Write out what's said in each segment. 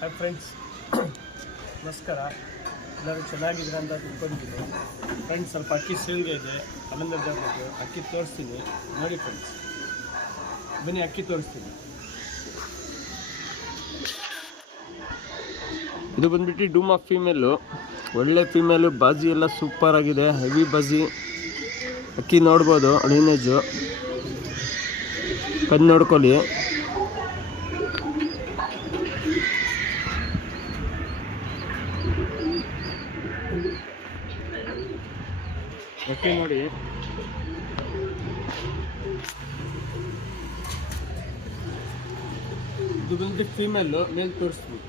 Hi friends, ನಮಸ್ಕಾರ. ಎಲ್ಲರೂ ಚೆನ್ನಾಗಿದ್ದೀರಾ ಅಂತ ತಿಳ್ಕೊಂಡಿದ್ದೀನಿ. ಫ್ರೆಂಡ್ಸ್, ಸ್ವಲ್ಪ ಅಕ್ಕಿ ಸೇಲ್ಗೆ ಇದೆ, ಅಲ್ಲಿಂದ ಜಾಗಕ್ಕೆ ಅಕ್ಕಿ ತೋರಿಸ್ತೀನಿ ನೋಡಿ ಫ್ರೆಂಡ್ಸ್. ಬನ್ನಿ, ಅಕ್ಕಿ ತೋರಿಸ್ತೀನಿ. ಇದು ಬಂದ್ಬಿಟ್ಟು ಡೂಮಾ ಫೀಮೇಲು, ಒಳ್ಳೆ ಫೀಮೇಲು. ಬಾಜಿ ಎಲ್ಲ ಸೂಪರ್ ಆಗಿದೆ, ಹೆವಿ ಬಾಜಿ. ಅಕ್ಕಿ ನೋಡ್ಬೋದು, ಲೀನೇಜು ಕಣ್ಣು ನೋಡ್ಕೊಳ್ಳಿ. ಅಕ್ಕಿ ನೋಡಿ, ಇದು ಬಂದ್ಬಿಟ್ಟು ಫೀಮೇಲು. ಮೇಲ್ ತೋರಿಸ್ತೀವಿ.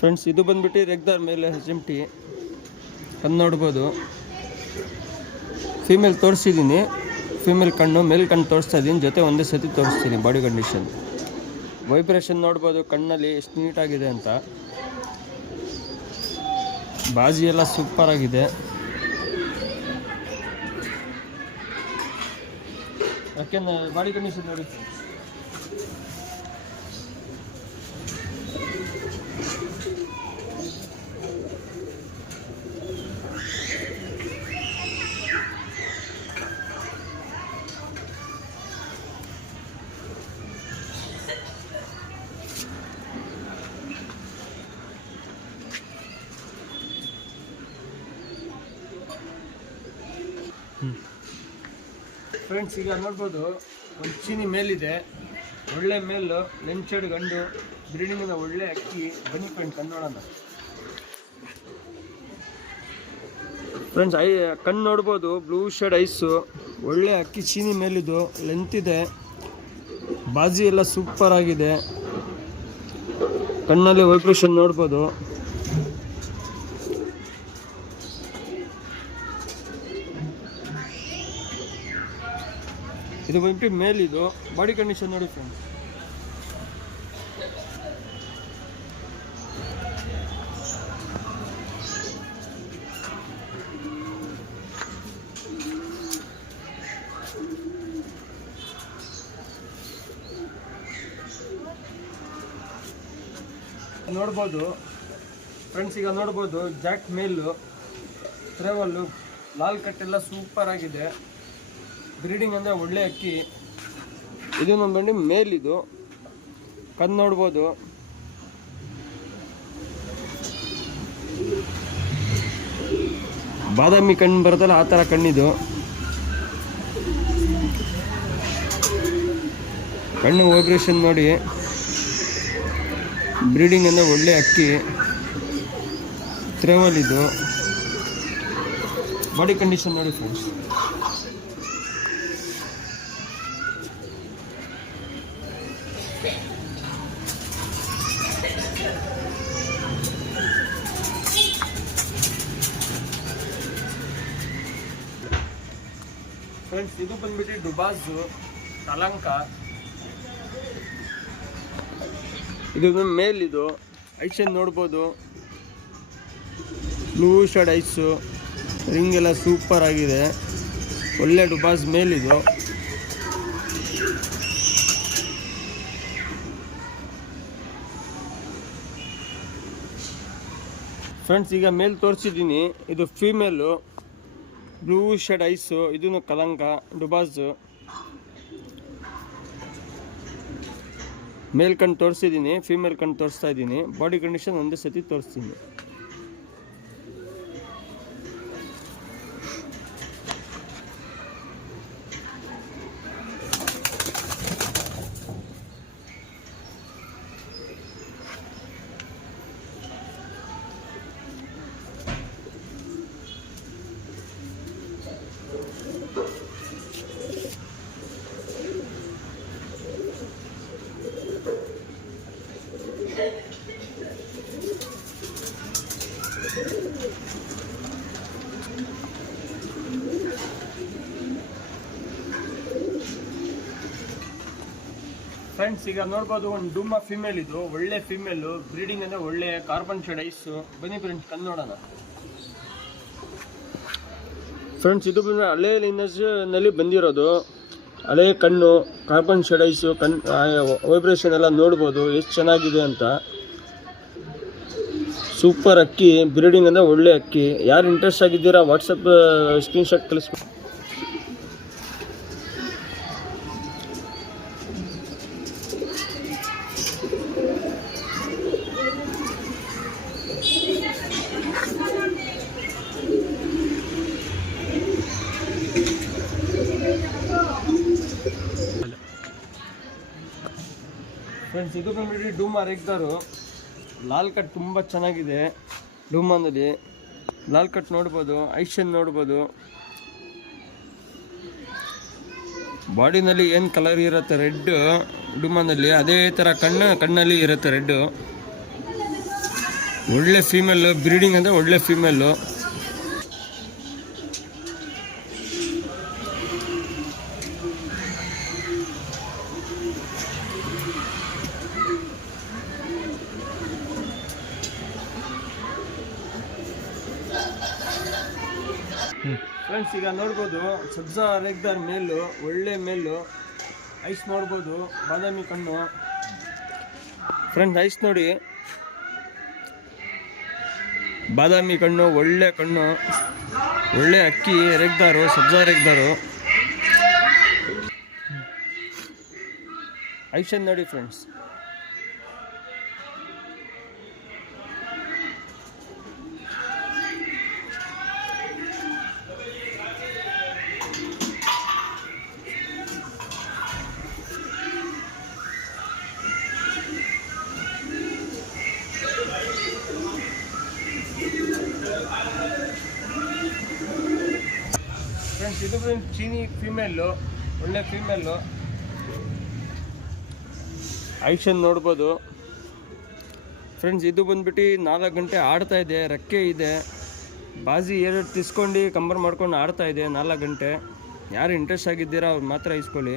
ಫ್ರೆಂಡ್ಸ್, ಇದು ಬಂದ್ಬಿಟ್ಟು ರೆಗ್ದಾರ್ ಮೇಲೆ HMT ಕಣ್ಣು ನೋಡ್ಬೋದು. ಫೀಮೇಲ್ ತೋರಿಸಿದ್ದೀನಿ, ಫೀಮೇಲ್ ಕಣ್ಣು, ಮೇಲ್ ಕಣ್ಣು ತೋರಿಸ್ತಾ ಇದ್ದೀನಿ, ಜೊತೆ ಒಂದೇ ಸತಿ ತೋರಿಸ್ತೀನಿ. ಬಾಡಿ ಕಂಡೀಷನ್, ವೈಬ್ರೇಷನ್ ನೋಡ್ಬೋದು ಕಣ್ಣಲ್ಲಿ ಎಷ್ಟು ನೀಟಾಗಿದೆ ಅಂತ. ಬಾಜಿ ಎಲ್ಲ ಸೂಪರ್ ಆಗಿದೆ. ಯಾಕೆಂದ್ರೆ ಬಾಡಿ ಕಂಡೀಷನ್ ನೋಡಿ. ಫ್ರೆಂಡ್ಸ್, ಈಗ ನೋಡ್ಬೋದು ಒಂದು ಚೀನಿ ಮೇಲಿದೆ, ಒಳ್ಳೆ ಮೇಲು, ಲೆಂಚೆಡ್ ಗಂಡು, ಬ್ರೀಡಿಂಗಿಂದ ಒಳ್ಳೆ ಅಕ್ಕಿ. ಬನ್ನಿ ಫ್ರೆಂಡ್ಸ್, ಕಣ್ಣು ನೋಡೋಣ. ಫ್ರೆಂಡ್ಸ್, ಕಣ್ಣು ನೋಡ್ಬೋದು, ಬ್ಲೂ ಶೇಡ್ ಐಸು, ಒಳ್ಳೆ ಅಕ್ಕಿ, ಚೀನಿ ಮೇಲಿದು, ಲೆಂತ್ ಇದೆ, ಬಾಜಿ ಎಲ್ಲ ಸೂಪರ್ ಆಗಿದೆ. ಕಣ್ಣಲ್ಲಿ ವೈಬ್ರೇಷನ್ ನೋಡ್ಬೋದು. ಇದು ಬಂದ್ಬಿಟ್ಟು ಮೇಲಿದು. ಬಾಡಿ ಕಂಡೀಷನ್ ನೋಡಿ ಫ್ರೆಂಡ್ಸ್. ನೋಡ್ಬೋದು ಫ್ರೆಂಡ್ಸ್, ಈಗ ನೋಡ್ಬೋದು ಜಾಕ್ ಮೇಲು, ಟ್ರೇವಲ್ಲು, ಲಾಲ್ ಕಟ್ ಎಲ್ಲ ಸೂಪರ್ ಆಗಿದೆ. ಬ್ರೀಡಿಂಗ್ ಅಂದರೆ ಒಳ್ಳೆ ಅಕ್ಕಿ. ಇದು ನಮ್ಮ ಬಂದು ಮೇಲಿದು. ಕಣ್ಣು ನೋಡ್ಬೋದು, ಬಾದಾಮಿ ಕಣ್ಣು ಬರುತ್ತಲ್ಲ ಆ ಥರ ಕಣ್ಣಿದು. ಕಣ್ಣು ವೈಬ್ರೇಷನ್ ನೋಡಿ. ಬ್ರೀಡಿಂಗ್ ಅಂದರೆ ಒಳ್ಳೆ ಅಕ್ಕಿ. ಟ್ರೇವಲ್ ಇದು. ಬಾಡಿ ಕಂಡೀಷನ್ ನೋಡಿ ಫ್ರೆಂಡ್ಸ್. ಫ್ರೆಂಡ್ಸ್, ಇದು ಬಂದ್ಬಿಟ್ಟು ಡುಬಾಸು ಕಲಂಕ. ಇದು ಮೇಲಿದು ಐಸನ್ ನೋಡ್ಬೋದು, ಬ್ಲೂ ಶೇಡ್ ಐಸು, ರಿಂಗ್ ಎಲ್ಲ ಸೂಪರ್ ಆಗಿದೆ. ಒಳ್ಳೆ ಡುಬಾಸ್ ಮೇಲಿದು. ಫ್ರೆಂಡ್ಸ್, ಈಗ ಮೇಲ್ ತೋರಿಸಿದ್ದೀನಿ. ಇದು ಫೀಮೇಲು, ಬ್ಲೂ ಶೇಡ್ ಐಸು, ಇದನ್ನು ಕಲಂಕ, ಡುಬಾಸು. ಮೇಲ್ ಕಣ್ಣು ತೋರಿಸಿದ್ದೀನಿ, ಫೀಮೇಲ್ ಕಣ್ಣು ತೋರಿಸ್ತಾ ಇದ್ದೀನಿ. ಬಾಡಿ ಕಂಡೀಷನ್ ಒಂದೇ ಸತಿ ತೋರಿಸ್ತೀನಿ. ಫ್ರೆಂಡ್ಸ್ ಈಗ ನೋಡ್ಬೋದು ಒಂದು ಡೂಮಾ ಫಿಮೇಲ್ ಇದು, ಒಳ್ಳೆ ಫಿಮೇಲು, ಬ್ರೀಡಿಂಗ್ ಅಂದರೆ ಒಳ್ಳೆ ಕಾರ್ಬನ್ ಶೇಡ್ ಐಸು. ಬನ್ನಿ ಫ್ರೆಂಡ್ಸ್ ಕಣ್ಣು ನೋಡೋಣ. ಫ್ರೆಂಡ್ಸ್ ಇದು ಬಂದರೆ ಹಳೆ ಲೈನರ್ಸ್ನಲ್ಲಿ ಬಂದಿರೋದು. ಹಳೆ ಕಣ್ಣು, ಕಾರ್ಬನ್ ಶೆಡೈಸು, ವೈಬ್ರೇಷನ್ ಎಲ್ಲ ನೋಡ್ಬೋದು ಎಷ್ಟು ಚೆನ್ನಾಗಿದೆ ಅಂತ. ಸೂಪರ್ ಅಕ್ಕಿ, ಬ್ರೀಡಿಂಗ್ ಅಂದರೆ ಒಳ್ಳೆ ಅಕ್ಕಿ. ಯಾರು ಇಂಟ್ರೆಸ್ಟ್ ಆಗಿದ್ದೀರಾ ವಾಟ್ಸಪ್ ಸ್ಕ್ರೀನ್ಶಾಟ್ ಕಳಿಸ್ಬೇಕು. ಫ್ರೆಂಡ್ಸ್ ಇದು ಬಂದ್ಬಿಟ್ಟು ಡೂಮಾ ರೆಗ್ದಾರು. ಲಾಲ್ ಕಟ್ ತುಂಬ ಚೆನ್ನಾಗಿದೆ. ಡೂಮಾನಲ್ಲಿ ಲಾಲ್ ಕಟ್ ನೋಡ್ಬೋದು, ಐಷನ್ ನೋಡ್ಬೋದು. ಬಾಡಿನಲ್ಲಿ ಏನು ಕಲರ್ ಇರುತ್ತೆ ರೆಡ್ ಡೂಮಾನಲ್ಲಿ, ಅದೇ ಥರ ಕಣ್ಣಲ್ಲಿ ಇರುತ್ತೆ ರೆಡ್ಡು. ಒಳ್ಳೆ ಫೀಮೇಲು, ಬ್ರೀಡಿಂಗ್ ಅಂದರೆ ಒಳ್ಳೆ ಫೀಮೇಲು. ಫ್ರೆಂಡ್ಸ್ ಈಗ ನೋಡ್ಬೋದು ಸಬ್ಜಾ ರೆಗ್ದಾರ್ ಮೇಲು, ಒಳ್ಳೆ ಮೇಲು. ಐಸ್ ನೋಡ್ಬೋದು, ಬಾದಾಮಿ ಕಣ್ಣು. ಫ್ರೆಂಡ್ಸ್ ಐಸ್ ನೋಡಿ, ಬಾದಾಮಿ ಕಣ್ಣು, ಒಳ್ಳೆ ಕಣ್ಣು, ಒಳ್ಳೆ ಅಕ್ಕಿ. ರೆಗ್ದಾರು, ಸಬ್ಜಾ ರೆಗ್ದಾರು. ಐಷನ್ ನೋಡಿ ಫ್ರೆಂಡ್ಸ್. ಫ್ರೆಂಡ್ಸ್ ಇದು ಚೀನಿ ಫೀಮೇಲು, ಒಳ್ಳೆ ಫೀಮೇಲು. ಐಷನ್ ನೋಡ್ಬೋದು. ಫ್ರೆಂಡ್ಸ್ ಇದು ಬಂದ್ಬಿಟ್ಟು 4 ಗಂಟೆ ಆಡ್ತಾ ಇದೆ, ರೆಕ್ಕೆ ಇದೆ, ಬಾಜಿ 2 ತಿಸ್ಕೊಂಡು ಕಂಬರ್ ಮಾಡ್ಕೊಂಡು ಆಡ್ತಾ ಇದೆ 4 ಗಂಟೆ. ಯಾರು ಇಂಟ್ರೆಸ್ಟ್ ಆಗಿದ್ದೀರಾ ಅವ್ರು ಮಾತ್ರ ಇಸ್ಕೊಳ್ಳಿ.